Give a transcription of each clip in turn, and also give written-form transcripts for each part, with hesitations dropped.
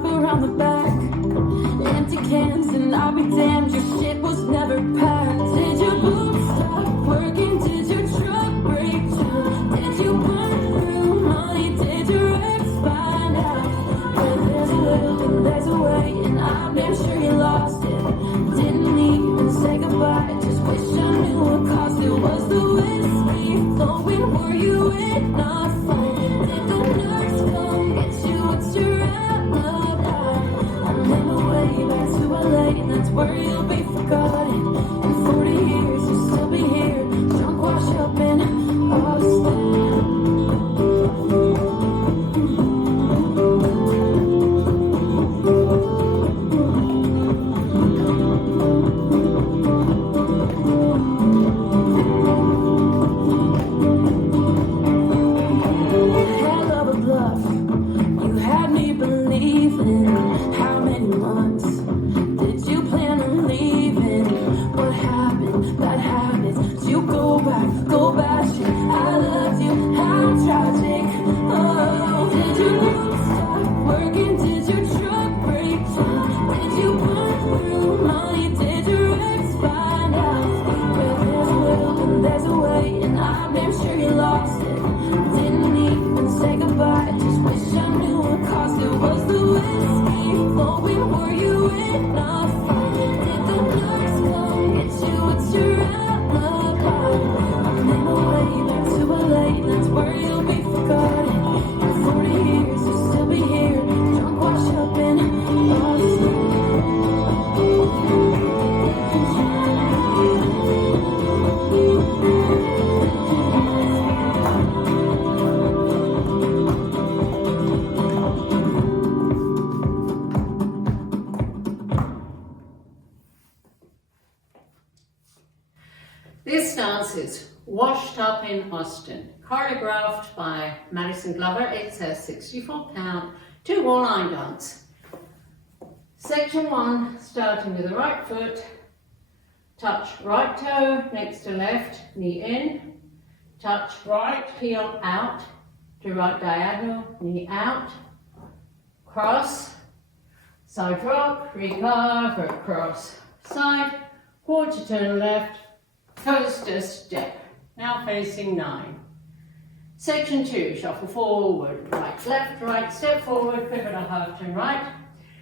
truck around the back. Empty cans and I'll be damned, your shit was never packed. Did your boobs stop working? Did your truck break down? Did you burn through money? Did your ex find out? Well, there's a will and there's a way, and I'm damn sure you lost it. Didn't even say goodbye, just wish I knew what caused it. Was the whiskey flowing? Were you in a fight? Did the nurse come get you? What's your alibi? I'm on my way back to LA, and that's where you'll be forgotten. In 40 years, you'll still be here, drunk, washed up in Austin. Hell of a bluff, you had me believing. How many months did you plan on leaving? What happened? Bad habits. Did you go back? I loved you. How tragic. Oh, did your boobs stop working? Did your truck break down? Did you burn through money? Did your ex find out? Well, there's a will and there's a way, and I'm damn sure you lost it. Didn't even say goodbye, just wish I knew what caused it. Was the whiskey flowing? Were you in a fight? Did the nurse come get you? What's your alibi? I'm on my way back to LA, and that's where you'll be forgotten. In 40 years, you'll still be here, drunk, washed up in Austin. This dance is Washed Up in Austin, choreographed by Madison Glover. It's a 64 count, 2-wall line dance. Section 1, starting with the right foot, touch right toe next to left, knee in, touch right heel out to right diagonal, knee out, cross, side rock, recover, cross, side, quarter turn left, coaster step. Now facing 9. Section 2, shuffle forward, right, left, right, step forward, pivot a half turn right,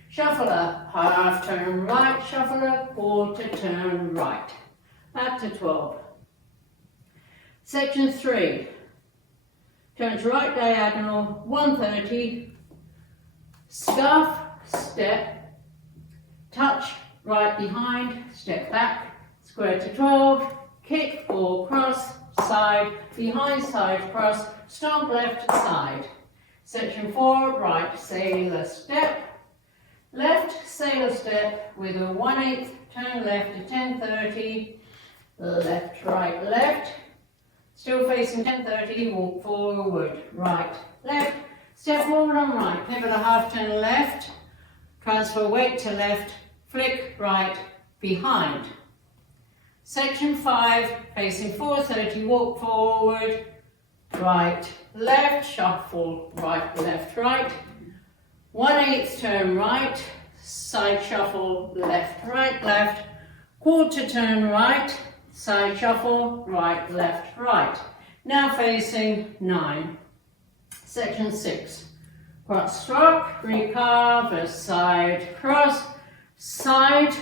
shuffle up, half turn right, shuffle up, quarter turn right. Back to 12. Section 3, turns right diagonal, 130, scuff, step, touch, right behind, step back, square to 12, kick or cross, side, behind side cross, stomp left side. Section 4, right sailor step, left sailor step with a 1/8 turn left to 1030, left, right, left, still facing 1030, walk forward, right, left, step forward on right, pivot a half turn left, transfer weight to left, flick right, behind. Section 5, facing 430, walk forward, right, left, shuffle, right, left, right, 1/8 turn right, side shuffle, left, right, left, quarter turn right, side shuffle, right, left, right. Now facing 9. Section 6, cross rock, recover, side cross, side,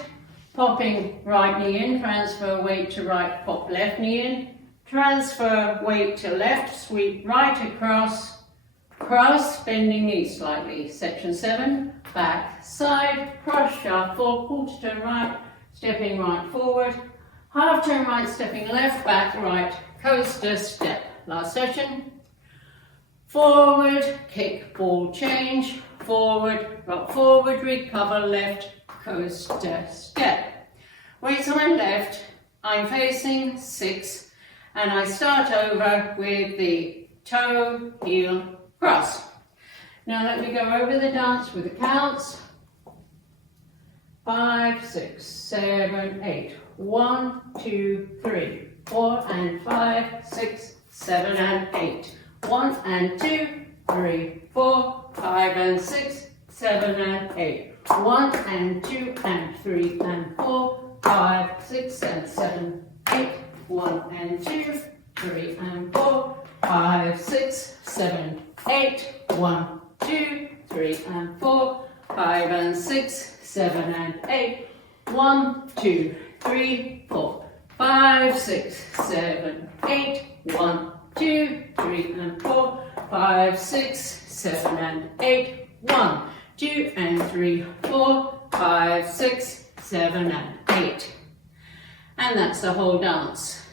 popping right knee in, transfer weight to right, pop left knee in, transfer weight to left, sweep right across, cross, bending knee slightly. Section 7, back, side, cross shuffle, quarter turn right, stepping right forward, half turn right, stepping left, back, right, coaster step. Last section. Forward, kick, ball change, forward, rock forward, recover, left, coaster step. Weights on my left, I'm facing 6, and I start over with the toe, heel, cross. Now let me go over the dance with the counts. 5, 6, 7, 8. 1, 2, 3, 4 and 5, 6, 7 and 8. 1 and 2, 3, 4, 5 and 6, 7 and 8. 1 and 2 and 3 and 4, 5, 6 and 7, 8. 1 and 2, 3 and 4, 5, 6, 7, 8. 1, 2, 3 and 4, 5 and 6, 7 and 8. 1, 2, 3, 4, 5, 6, 7, 8. 1, 2, 3 and 4, 5, 6, 7 and 8. 1, 2 and 3, 4, 5, 6, 7 and 8. And that's the whole dance.